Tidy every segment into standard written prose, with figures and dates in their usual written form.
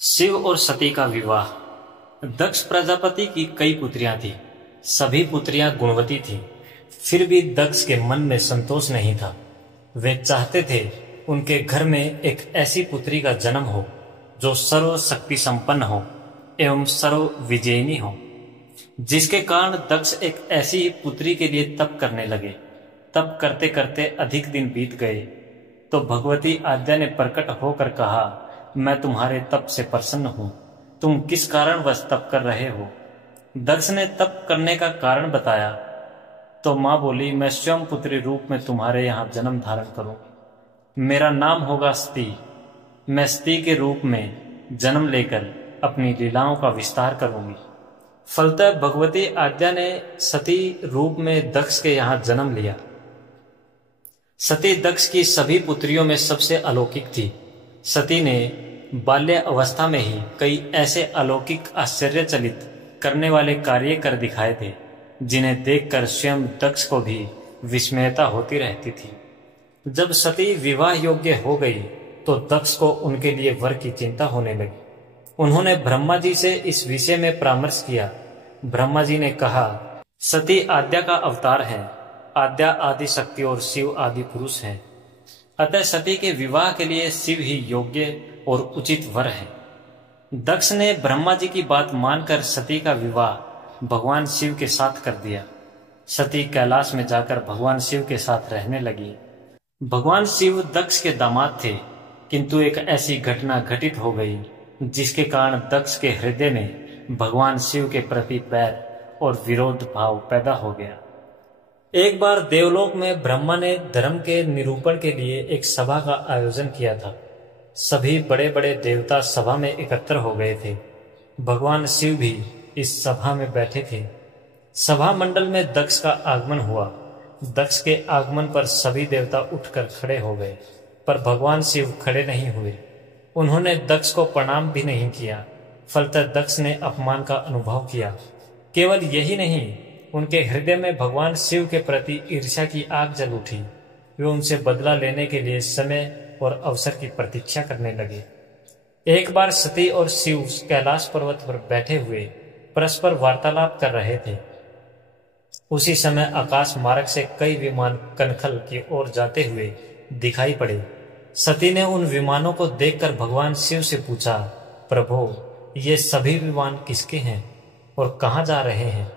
शिव और सती का विवाह। दक्ष प्रजापति की कई पुत्रियां थीं। सभी पुत्रियां गुणवती थीं। फिर भी दक्ष के मन में संतोष नहीं था। वे चाहते थे उनके घर में एक ऐसी पुत्री का जन्म हो जो सर्व शक्ति संपन्न हो एवं सर्व विजयिनी हो, जिसके कारण दक्ष एक ऐसी ही पुत्री के लिए तप करने लगे। तप करते करते अधिक दिन बीत गए तो भगवती आद्या ने प्रकट होकर कहा, मैं तुम्हारे तप से प्रसन्न हूं। तुम किस कारणवश तप कर रहे हो? दक्ष ने तप करने का कारण बताया तो मां बोली, मैं स्वयं पुत्री रूप में तुम्हारे यहां जन्म धारण करूंगी। मेरा नाम होगा सती। मैं सती के रूप में जन्म लेकर अपनी लीलाओं का विस्तार करूंगी। फलतः भगवती आद्या ने सती रूप में दक्ष के यहां जन्म लिया। सती दक्ष की सभी पुत्रियों में सबसे अलौकिक थी। सती ने बाल्य अवस्था में ही कई ऐसे अलौकिक आश्चर्यचलित करने वाले कार्य कर दिखाए थे जिन्हें देखकर स्वयं दक्ष को भी विस्मयता होती रहती थी। जब सती विवाह योग्य हो गई तो दक्ष को उनके लिए वर की चिंता होने लगी। उन्होंने ब्रह्मा जी से इस विषय में परामर्श किया। ब्रह्मा जी ने कहा, सती आद्या का अवतार है। आद्या आदि शक्ति और शिव आदि पुरुष है। अतः सती के विवाह के लिए शिव ही योग्य और उचित वर है। दक्ष ने ब्रह्मा जी की बात मानकर सती का विवाह भगवान शिव के साथ कर दिया। सती कैलाश में जाकर भगवान शिव के साथ रहने लगी। भगवान शिव दक्ष के दामाद थे, किंतु एक ऐसी घटना घटित हो गई जिसके कारण दक्ष के हृदय में भगवान शिव के प्रति बैर और विरोध भाव पैदा हो गया। एक बार देवलोक में ब्रह्मा ने धर्म के निरूपण के लिए एक सभा का आयोजन किया था। सभी बड़े बड़े देवता सभा में एकत्र हो गए थे। भगवान शिव भी इस सभा में बैठे थे। सभा मंडल में दक्ष का आगमन हुआ। दक्ष के आगमन पर सभी देवता उठकर खड़े हो गए, पर भगवान शिव खड़े नहीं हुए। उन्होंने दक्ष को प्रणाम भी नहीं किया। फलतः दक्ष ने अपमान का अनुभव किया। केवल यही नहीं, उनके हृदय में भगवान शिव के प्रति ईर्ष्या की आग जल उठी। वे उनसे बदला लेने के लिए समय और अवसर की प्रतीक्षा करने लगे। एक बार सती और शिव कैलाश पर्वत पर बैठे हुए परस्पर वार्तालाप कर रहे थे। उसी समय आकाश मार्ग से कई विमान कनखल की ओर जाते हुए दिखाई पड़े। सती ने उन विमानों को देखकर भगवान शिव से पूछा, प्रभु, ये सभी विमान किसके हैं और कहाँ जा रहे हैं?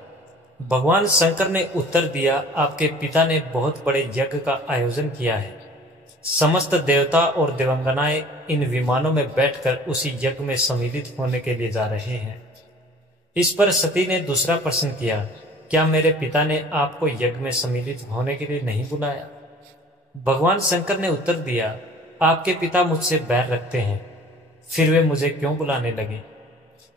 भगवान शंकर ने उत्तर दिया, आपके पिता ने बहुत बड़े यज्ञ का आयोजन किया है। समस्त देवता और देवांगनाएं इन विमानों में बैठकर उसी यज्ञ में सम्मिलित होने के लिए जा रहे हैं। इस पर सती ने दूसरा प्रश्न किया, क्या मेरे पिता ने आपको यज्ञ में सम्मिलित होने के लिए नहीं बुलाया? भगवान शंकर ने उत्तर दिया, आपके पिता मुझसे बैर रखते हैं, फिर वे मुझे क्यों बुलाने लगे?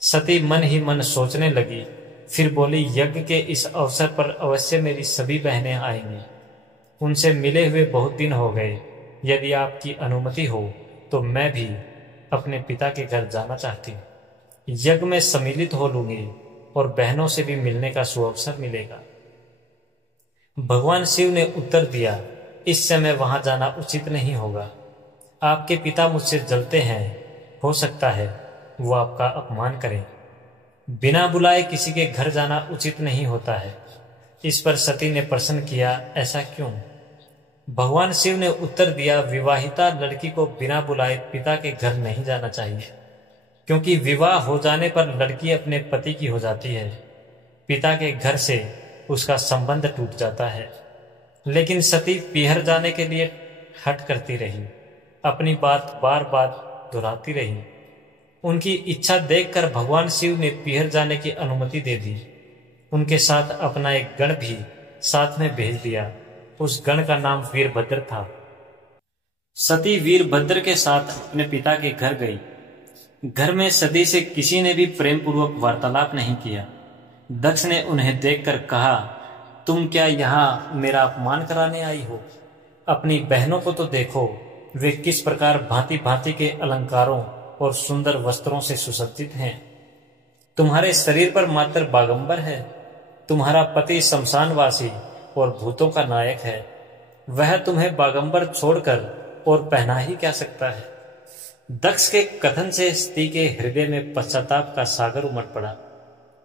सती मन ही मन सोचने लगी। फिर बोली, यज्ञ के इस अवसर पर अवश्य मेरी सभी बहनें आएंगी। उनसे मिले हुए बहुत दिन हो गए। यदि आपकी अनुमति हो तो मैं भी अपने पिता के घर जाना चाहती हूँ। यज्ञ में सम्मिलित हो लूंगी और बहनों से भी मिलने का सुअवसर मिलेगा। भगवान शिव ने उत्तर दिया, इस समय वहां जाना उचित नहीं होगा। आपके पिता मुझसे जलते हैं। हो सकता है वो आपका अपमान करें। बिना बुलाए किसी के घर जाना उचित नहीं होता है। इस पर सती ने प्रश्न किया, ऐसा क्यों? भगवान शिव ने उत्तर दिया, विवाहिता लड़की को बिना बुलाए पिता के घर नहीं जाना चाहिए, क्योंकि विवाह हो जाने पर लड़की अपने पति की हो जाती है। पिता के घर से उसका संबंध टूट जाता है। लेकिन सती पीहर जाने के लिए हट करती रही, अपनी बात बार बार दोहराती रही। उनकी इच्छा देखकर भगवान शिव ने पीहर जाने की अनुमति दे दी। उनके साथ अपना एक गण भी साथ में भेज दिया। उस गण का नाम वीरभद्र था। सती वीरभद्र के साथ अपने पिता के घर गई। घर में सती से किसी ने भी प्रेम पूर्वक वार्तालाप नहीं किया। दक्ष ने उन्हें देखकर कहा, तुम क्या यहाँ मेरा अपमान कराने आई हो? अपनी बहनों को तो देखो, वे किस प्रकार भांति भांति के अलंकारों और सुंदर वस्त्रों से सुसज्जित हैं। तुम्हारे शरीर पर मात्र बागंबर है। तुम्हारा पति शमशानवासी और भूतों का नायक है। वह तुम्हें बागंबर छोड़कर और पहना ही क्या सकता है? दक्ष के कथन से सती के हृदय में पश्चाताप का सागर उमड़ पड़ा।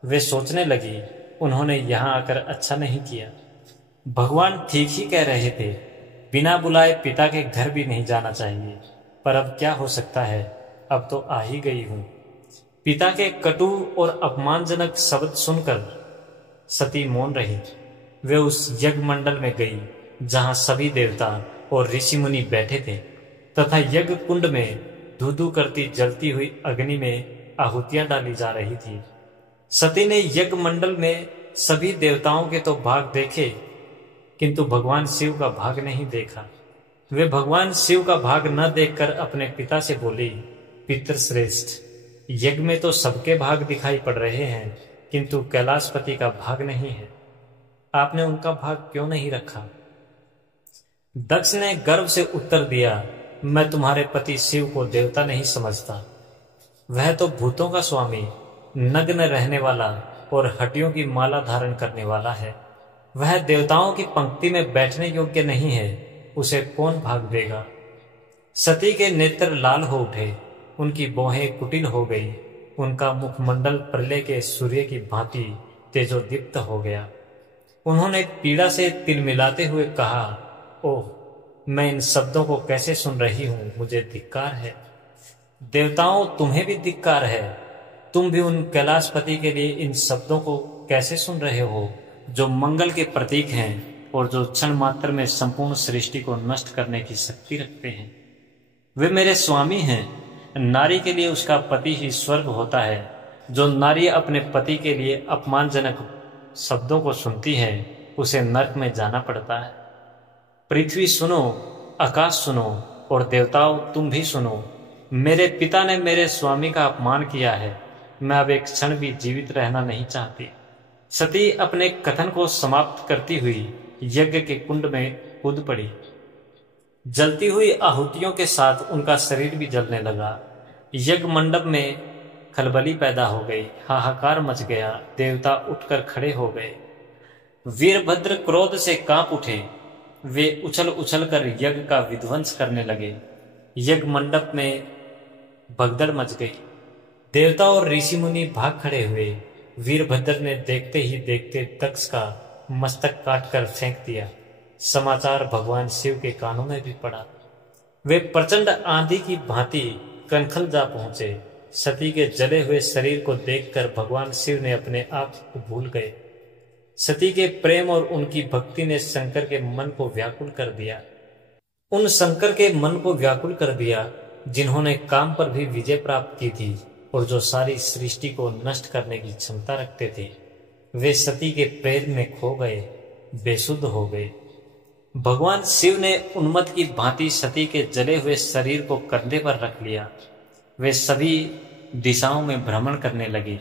वे सोचने लगी, उन्होंने यहां आकर अच्छा नहीं किया। भगवान ठीक ही कह रहे थे, बिना बुलाए पिता के घर भी नहीं जाना चाहिए। पर अब क्या हो सकता है, अब तो आ ही गई हूं। पिता के कटु और अपमानजनक शब्द सुनकर सती मौन रही। वे उस यज्ञ मंडल में गई जहां सभी देवता और ऋषि मुनि बैठे थे तथा यज्ञ कुंड में धू धू करती जलती हुई अग्नि में आहुतियां डाली जा रही थी। सती ने यज्ञ मंडल में सभी देवताओं के तो भाग देखे, किंतु भगवान शिव का भाग नहीं देखा। वे भगवान शिव का भाग न देखकर अपने पिता से बोली, पितृश्रेष्ठ, यज्ञ में तो सबके भाग दिखाई पड़ रहे हैं, किंतु कैलाशपति का भाग नहीं है। आपने उनका भाग क्यों नहीं रखा? दक्ष ने गर्व से उत्तर दिया, मैं तुम्हारे पति शिव को देवता नहीं समझता। वह तो भूतों का स्वामी, नग्न रहने वाला और हड्डियों की माला धारण करने वाला है। वह देवताओं की पंक्ति में बैठने योग्य नहीं है, उसे कौन भाग देगा? सती के नेत्र लाल हो उठे, उनकी भौहें कुटिल हो गई, उनका मुखमंडल प्रलय के सूर्य की भांति तेजोदीप्त हो गया। उन्होंने पीड़ा से तिलमिलाते हुए कहा, ओह, मैं इन शब्दों को कैसे सुन रही हूं, मुझे धिक्कार है। देवताओं, तुम्हें भी धिक्कार है। तुम भी उन कैलाशपति के लिए इन शब्दों को कैसे सुन रहे हो, जो मंगल के प्रतीक हैं और जो क्षण मात्र में संपूर्ण सृष्टि को नष्ट करने की शक्ति रखते हैं। वे मेरे स्वामी हैं। नारी के लिए उसका पति ही स्वर्ग होता है। जो नारी अपने पति के लिए अपमानजनक शब्दों को सुनती है, उसे नरक में जाना पड़ता है। पृथ्वी सुनो, आकाश सुनो और देवताओं तुम भी सुनो। मेरे पिता ने मेरे स्वामी का अपमान किया है। मैं अब एक क्षण भी जीवित रहना नहीं चाहती। सती अपने कथन को समाप्त करती हुई यज्ञ के कुंड में कूद पड़ी। जलती हुई आहुतियों के साथ उनका शरीर भी जलने लगा। यज्ञ मंडप में खलबली पैदा हो गई, हाहाकार मच गया। देवता उठकर खड़े हो गए। वीरभद्र क्रोध से कांप उठे। वे उछल उछल कर यज्ञ का विध्वंस करने लगे। यज्ञ मंडप में भगदड़ मच गई। देवता और ऋषि मुनि भाग खड़े हुए। वीरभद्र ने देखते ही देखते दक्ष का मस्तक काटकर फेंक दिया। समाचार भगवान शिव के कानों में भी पड़ा। वे प्रचंड आंधी की भांति कनखल जा पहुंचे। सती के जले हुए शरीर को देखकर भगवान शिव ने अपने आप को भूल गए। सती के प्रेम और उनकी भक्ति ने शंकर के मन को व्याकुल कर दिया। उन शंकर के मन को व्याकुल कर दिया जिन्होंने काम पर भी विजय प्राप्त की थी और जो सारी सृष्टि को नष्ट करने की क्षमता रखते थे। वे सती के प्रेम में खो गए, बेसुध हो गए। भगवान शिव ने उन्मत्त की भांति सती के जले हुए शरीर को कंधे पर रख लिया। वे सभी दिशाओं में भ्रमण करने लगे।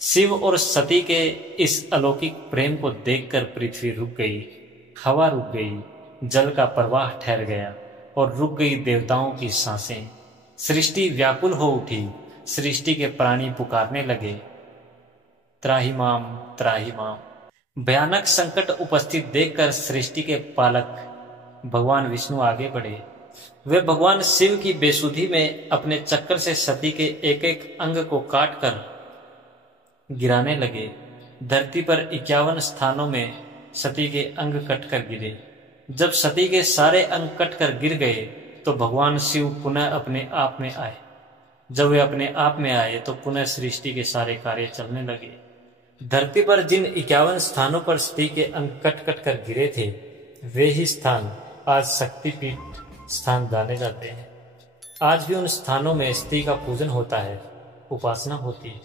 शिव और सती के इस अलौकिक प्रेम को देखकर पृथ्वी रुक गई, हवा रुक गई, जल का प्रवाह ठहर गया और रुक गई देवताओं की सांसें। सृष्टि व्याकुल हो उठी। सृष्टि के प्राणी पुकारने लगे, त्राहि माम, त्राहि माम। भयानक संकट उपस्थित देखकर सृष्टि के पालक भगवान विष्णु आगे बढ़े। वे भगवान शिव की बेसुधी में अपने चक्कर से सती के एक एक अंग को काटकर गिराने लगे। धरती पर 51 स्थानों में सती के अंग कटकर गिरे। जब सती के सारे अंग कटकर गिर गए तो भगवान शिव पुनः अपने आप में आए। जब वे अपने आप में आए तो पुनः सृष्टि के सारे कार्य चलने लगे। धरती पर जिन 51 स्थानों पर सती के अंग कट कट कर गिरे थे, वे ही स्थान आज शक्तिपीठ स्थान जाने जाते हैं। आज भी उन स्थानों में सती का पूजन होता है, उपासना होती है।